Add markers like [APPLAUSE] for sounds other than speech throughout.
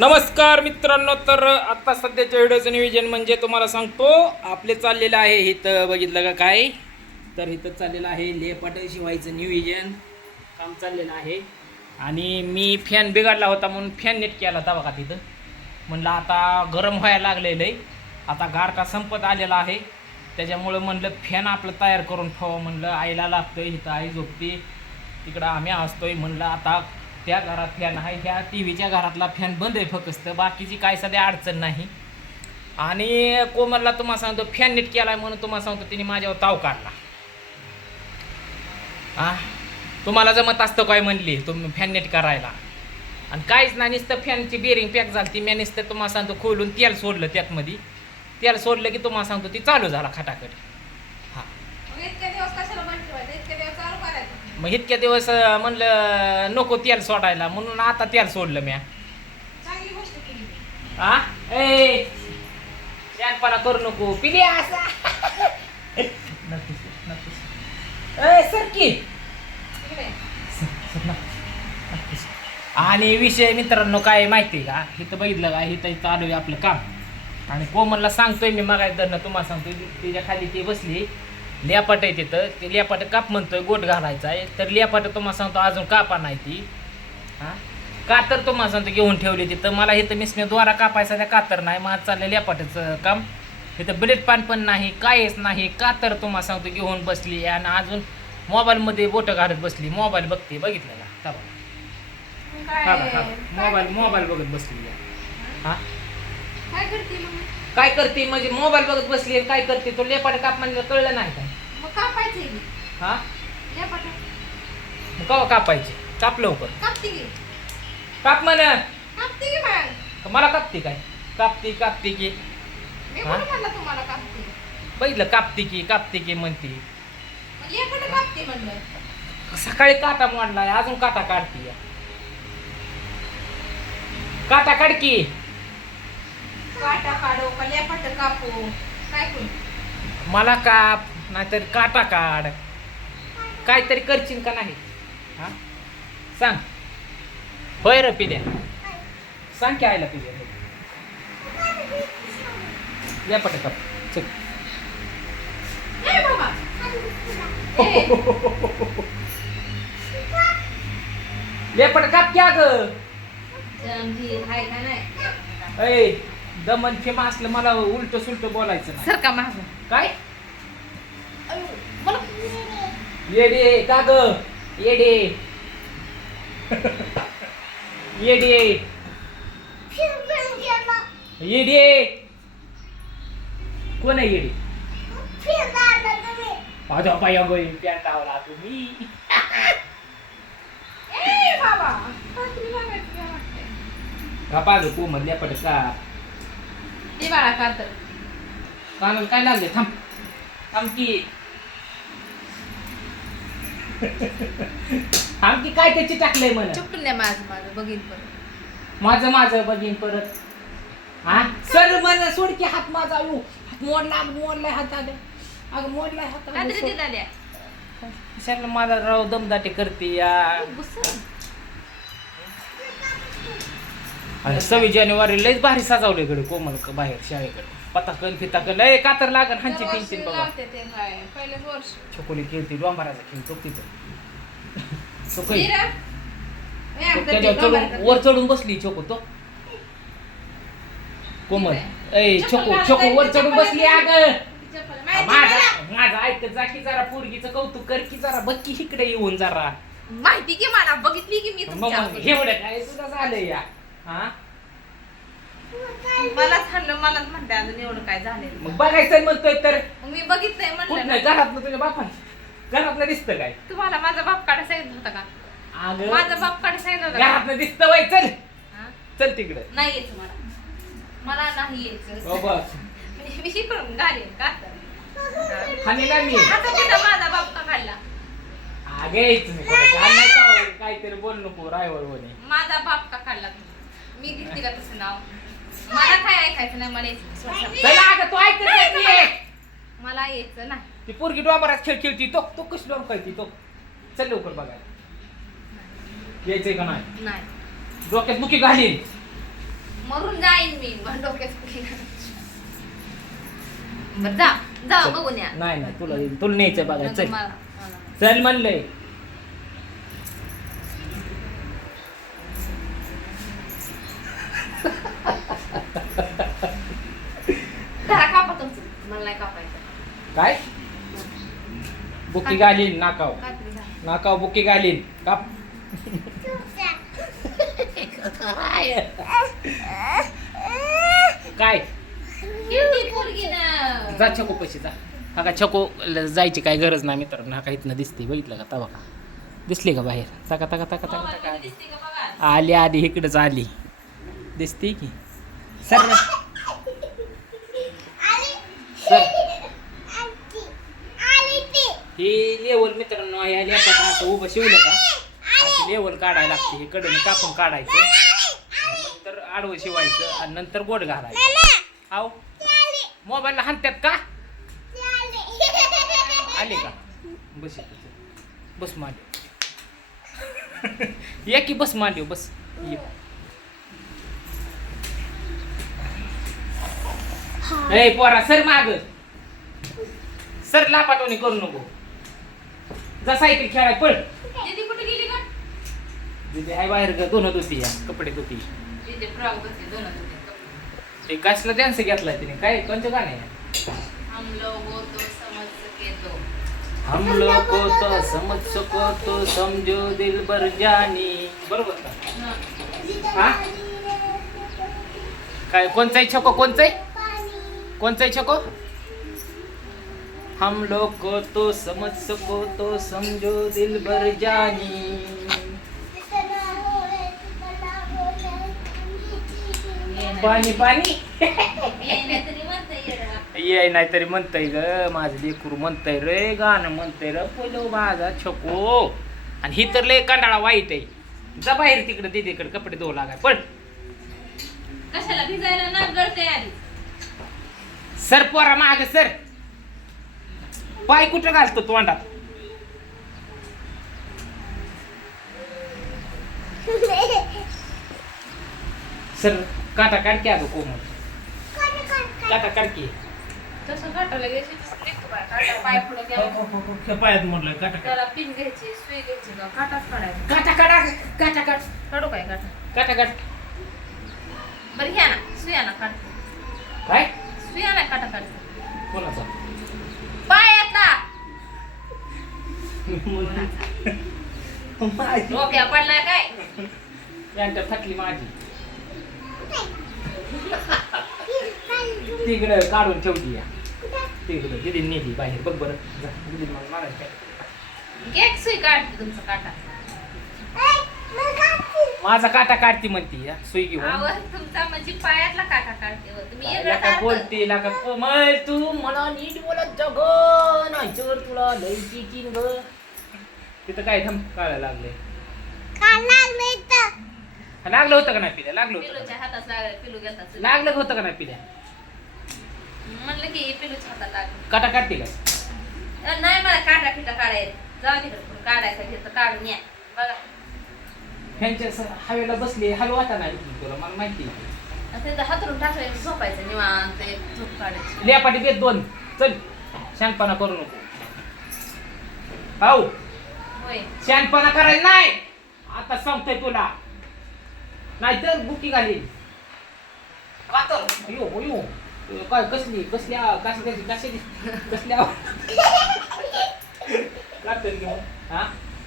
नमस्कार मित्रांनो तर आता सध्याच्या व्हिडिओचं नियोजन म्हणजे तुम्हाला सांगतो आपले चाललेलं आहे इथं बघितलं का काय? तर इथं चाललेलं आहे लेपाटे शिवायचं नियोजन. काम चाललेलं आहे. आणि मी फॅन बिघडला होता म्हणून फॅन नेट केला होता बघा तिथं. म्हणलं आता गरम व्हायला लागलेलं आहे आता गारका संपत आलेला आहे. त्याच्यामुळं म्हणलं फॅन आपलं तयार करून ठेवा म्हणलं. आईला लागतोय इथं आई झोपते. तिकडं आम्ही असतोय म्हणलं आता त्या घरात फॅन आहे ह्या टी व्हीच्या घरातला फॅन बंद आहे फक्त. बाकीची काय सध्या अडचण नाही. आणि कोमलला तुम्हाला सांगतो फॅन नीट आहे म्हणून तुम्हाला सांगतो तिने माझ्यावर ताव काढला. आ? तुम्हाला जमत असतं काय म्हणली? तुम्ही फॅन नीट करायला. आणि काहीच नाही नुसतं फॅनची बेरिंग पॅक झाली ती मी नुसतं तुम्हाला सांगतो खोलून तेल सोडलं त्यातमध्ये. तेल सोडलं की तुम्हाला सांगतो ती चालू झाला खटाखट हां मग इतके दिवस कशाला बंद ठेवायचं इतके दिवस चालू करायचं मग इतक्या दिवस म्हणलं नको तेल सोडायला. म्हणून आता तेल सोडलं म्या. हा ए! करू नको. पिली असा. नक्कीच नक्कीच ए सरकी. आणि विषय मित्रांनो काय आहे माहिती आहे का? इथं बघितलं का? इथं इथं आलोय आपलं काम. आणि कोमलला सांगतोय मी मग तुम्हाला सांगतोय तिच्या खाली ती बसली. लेपाट आहे तिथं. ते लेपाट काप म्हणतोय गोट घालायचा आहे. तर लेपाट तुम्हाला सांगतो अजून कापा नाही ती. हा? का तर तुम्हाला सांगतो घेऊन ठेवली तिथं. मला इथं मिसने द्वारा कापायचा त्या कातर नाही. माझं चाललं लेपाटाचं काम. इथं ब्लेड पान पण नाही कायच नाही. का तर तुम्हाला सांगतो घेऊन बसली. आणि अजून मोबाईलमध्ये बोटं घालत बसली. मोबाईल बघते बघितलं का. मग. मोबाईल मोबाईल बघत बसली हा? काय करते मग? म्हणजे मोबाईल बघत बसली काय करते? तो लेपाट काप म्हणजे कळलं नाही काय मी हा? मग कवा कापायचे? काप लवकर. कापते की. काप म्हण. कापते की मग मला कापते काय? कापते कापते की. मी हा? कुठं म्हणलं तुम्हाला कापते? बघितलं कापते की कापते की म्हणते. मग कापते म्हणलं? सकाळी काटा मोडलाय अजून काटा काढते. काटा काढ की. काटा काढो का लेपाट कापू. काय करू? मला काप. नाहीतर काटा काढ. काहीतरी करशील का नाही? हा? सांग. होय रे पिद्या सांग की आयला पिद्या या पटकन. चल. [LAUGHS] लेपट काप क्या ग का दमन फेमा असलं मला उलट सुलट बोलायचं नाही. सरका माझं काय अयो, मला येडे का ग? येडे येडे येडे कोण आहे येडे माझ्या पाया गोई पॅन्ट लावला तुम्ही. गप्पा ग मधल्या पट का? ते बाळा का तर कानाला काय लागले? थांब. थांब की. की काय त्याची टाकलंय म्हण? चुकून द्या माझं माझं बघीन परत. माझं माझं बघीन परत. हा? सर म्हण सोड की हात माझा. अयो हात मोडला मोडलाय हात आले अगं मोडलाय हात द्या कशाला मला राव दमदाटे करते या. आणि सव्वीस जानेवारी लयच भारी साजावलं इकडे कोमल बाहेर शाळेकडे. पताकन फिताकन लय कातर लागन हांची पिंचीन काय पहिलेच वर्ष. छोकोली खेळते डोंबराचा तिथं त्याच्यावर चढून वर चढून बसली छोको तो. कोमल. चप्पल छोको छोको वर चढून बसली अग माहिती माझा. माझा ऐकत जा की जरा पोरगीचं कौतुक कर की जरा बघ की इकडे येऊन जरा. माहिती की मला बघितली की मी तुमच्या. एवढं काय तुझं झालं या. हा? मलाच मलाच म्हणते अजून एवढं काय झालेलं मग बघायचं म्हणतोय तर. मग मी बघितलंय म्हणलं नाही ना. घरात तुझ्या बापा घरात दिसतं काय? तुम्हाला माझा बाप काढा सांगितलं होता का? अगं. माझा बाप काढा सांगितलं होता का? घरात दिसतं वय चल. हा? चल तिकडे. नाही यायचं मला. मला नाही यायचं. म्हणजे मी शिकून घालेन का? तर खाली ना मी. आता तिथं माझा बाप का काढला अगे हो? काहीतरी बोल नको रायवर माझा बाप का काढला तुम्ही? मी घेतली का तसं नाव? मला काय ऐकायचं नाही मला यायचं सोड, सोड. चला अगं तू ऐकत नाहीये. मला यायचं नाही. ती पोरगी डोंबरात खेळ खेळती तो तो कशी डोंब खेळती तो? चल लवकर बघायला. यायचंय का नाही? नाही. डोक्यात मुकी घालीन. मरून जाईन मी मग डोक्यात कुठे बरं जा. जा. बघून या. नाही नाही तुला तुला न्यायचंय बघायला. नंतर चल. मला- मला. चल म्हणलंय. कापा तुमचं मला नाही कापायचं. काय? बुकी घालीन नाकाव कात्री. नाकाव बुकी घालीन. काप. काय? किती पोरगी ना. जा छको पैसे जा. हा का छको जायची काय गरज नाही मित्रांनो. हा का इथनं दिसते बघितलं का? तवा का? दिसली का बाहेर? तका तका तका तका तका मध्ये आली दिसते का बघा? आली आली इकडंच आली. दिसते की? Sir sir. ही लेवल मित्रांनो या आली आता असं उभं शिवलं का? अशी लेवल काढायला लागते. हे कडून कापून काढायचं. नंतर आडवं शिवायचं आणि नंतर गोड घालायचं. हो मोबाईलला हाणत्यात का? आले का? बस बस मांडव [LAUGHS] या की बस मांडव बस. ये. ए पोरा सर माग. सर लापाटवणी करू नको. जा सायकल खेळाय पळ. दीदी कुठे गेली का दिदी हाय बाहेर ग दोन होती या कपडे धुती. दीदी फ्रॉक बसले दोन होते कपडे. ते कासला डान्स घेतलाय तिने? काय कोणतं गाणं आहे? हम लोगों तो समझ सके तो हम लोग को तो समझ सको तो समझो दिल भर जानी. बरोबर का? हं. हा? काय कोणचाही छको कोणचाही कोणचाही छको हम लोग को तो समझ सको तो समझो दिल भर जानी। पाणी पाणी ये नाही तरी नाहीतरी म्हणतय ग माझं लेकरू म्हणतय रे गाणं म्हणतय र पहिलं माझा छको. आणि ही तर लय कंटाळा वाईट आहे. जा बाहेर तिकडे दीदीकडे कपडे धुवू लागाय पण कशाला भिजायला ना गळते आधी? सर पोरा माग सर. पाय कुठं घालतो तोंडात? सर काटा काढकी अगं कोमल. काटा काढकी तसं काटायला घ्यायची निघतो बाय. काटा पाय पुढं घ्यावा. पायात मोडलं काटा त्याला पिन घ्यायची सुई घ्यायची का काटाच काढायचा. काटा काढा काटा काढ. काढू काय काटा? काटा काढ. बरं घ्या ना सुया ना काढ. काय? सुया ना काटा काढतो कोणाचा? पायातला. डोक्या पडलाय काय? यांच्या थकली माझी. तिकडं काढून ठेवली या. तिकडं दिदी नेली बाहेर. बघ बरं. जा, दिदी मला मागायचं काय. एक सुई काढते तुमचा काटा. माझा काटा काढती म्हणती या सुई घेऊन. तुमचा म्हणजे पायातला काटा काढते हो. तुम्ही काय वेगळं लाका काढता. बोलते लाका कोमल तू मला नीट बोलत जग नाही तर तुला लई चिचिन ग तिथं काय थंब काढायला लागले लागलं होतं का नाही पिल्या? लागलं होतं पिलूच्या का हातात लागलं पिलू गेलता. लागलं होतं का नाही पिल्या? म्हणलं की पिलूच्या हातात लागलं काटा काढते का? अ, नाही मला काटा पिटा काढायचं जाऊ तिकडे पण काढायचं घेतं काढून या. बघा. ह्यांच्या असं हवेला बसली हवे वाटा नाही तुला मला माहिती आहे. तिथं हातरून टाकलं झोपायचं निवांत एक झोप काढायची. लेपाटी देत दोन. चल शानपणा करू नको. भाऊ होय. शानपणा करायला नाही. आता सांगतोय तुला. नाहीतर बुकी घालील का तर यो हो, यो काय कसली कसल्या कसल्या कशाची कसल्या कातर घेऊन हा?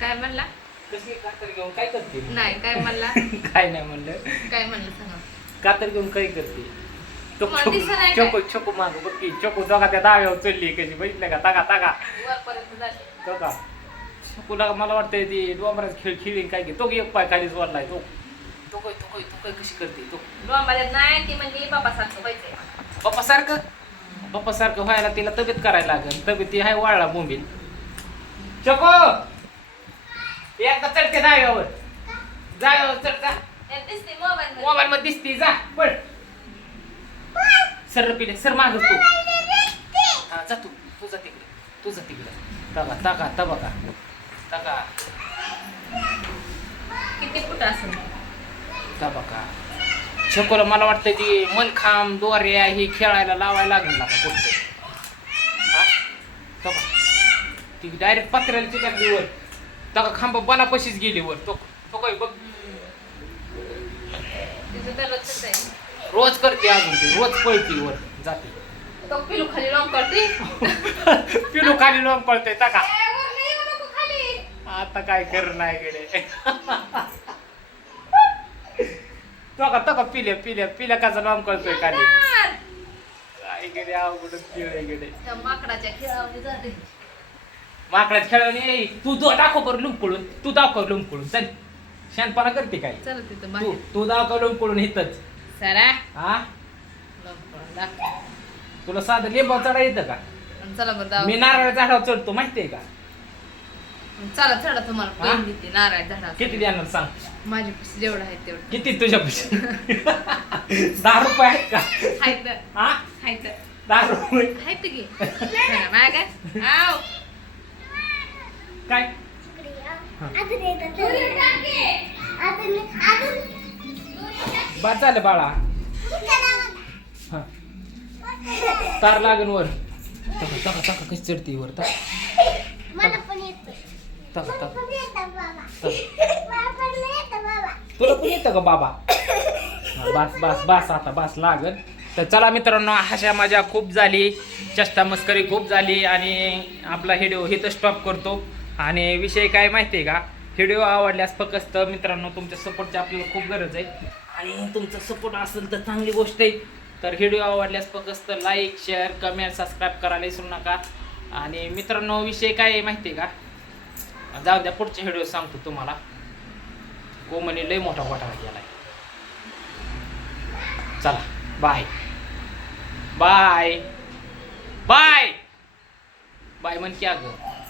काय म्हणला? कसली कातर घेऊन काय करते? नाही काय म्हणला? [LAUGHS] काय नाही म्हणलं. काय म्हणलं सांगा. कातर घेऊन काय करते? तुम्हाला दिसत नाही काय? चोको चोको माग बघ चोको दोघा त्या दाव्यावर चढली कशी बघितलं का? तागा तागा. वरपर्यंत झाले तो का? तुला मला वाटतं ती डोंगरात खेळ खेळी काय की. तो एक पाय खालीच वरलाय तो. तो काय तो काय तो काय कशी करते? तो. डोंबाल्यात नाही ती म्हणजे बाबा सारखं व्हायचंय. बाप्पा सारखं बाप्पा सारखं व्हायला तिला तब्येत करायला लागेल. तब्येत ती हाय वाळला बोंबील चको! एकदा चढते जागेवर. जागेवर चढता. त्यात दिसते मोबाईल मोबाईल मध्ये दिसती जा पळ. सर पिले सर मागच तू. हा जा तू. तू जा तिकडे. तू जा तिकडे. तगा तगा तबका तगा किती फुट असेल? तबका छकोला मला वाटतं ती मनखांब दोऱ्या ही खेळायला लावायला लागेल ना कुठं. हा? तो का? ती डायरेक्ट पत्र्याला चिकटली वर तो का खांब बनापाशीच गेली वर. तो तो काय बघ. तिचं दररोजच आहे. रोज करते अजून ती रोज पळती वर जाते. तो पिलू खाली लावून करते. [LAUGHS] पिलू खाली लोक पळते का ए, वर नाही येऊ नको खाली. आता काय कर नाही कडे [LAUGHS] तो का तो का पिल्या पिल्या पिल्या कसा लांब कळतोय खाली. काय कडे अवघड पिळे कडे त्या माकडाच्या खेळामध्ये जाते. माकडात खेळवणे तू दो दाखव कर लुंपळून तू दाखव लुंपळून चल. शानपणा करते काय? चल तिथं तू बाहेर. तू दाखव लुंपळून इथंच. सरा? हा लवकर दाखव. तुला साधं लिंबा चढा येतं का? आणि चला बरं मी नारळ झाडावर चढतो माहितीये का? चला चढा तुम्हाला. हा? पैन देते नारळ झाडा किती देणार सांग? माझे पैसे जेवढं आहे तेवढं. किती तुझ्या पैसे [LAUGHS] दहा रुपये आहेत का? हायत हा हायत दहा रुपये. हायत की? माग. आव. काय? बाद झालं बाळा. हा. तार लागन वर. तका तका तका कशी चढती वर तका. तका तका. तुला पण येतं का बाबा? बस बस बस आता बस लागल तर चला मित्रांनो अशा मजा खूप झाली. चेष्टा मस्करी खूप झाली आणि आपला व्हिडिओ इथं स्टॉप करतो. आणि विषय काय माहिती आहे का? व्हिडिओ आवडल्यास फक्त मित्रांनो तुमच्या सपोर्टची आपल्याला खूप गरज आहे. आणि तुमचा सपोर्ट असेल तर चांगली गोष्ट आहे. तर व्हिडिओ आवडल्यास फक्त लाईक शेअर कमेंट सबस्क्राईब करायला विसरू नका. आणि मित्रांनो विषय काय आहे माहिती आहे का? जाऊ द्या पुढच्या व्हिडिओ सांगतो तुम्हाला. कोमनी लय मोठा घोटाळा आहे चला बाय बाय बाय बाय म्हण की अगं.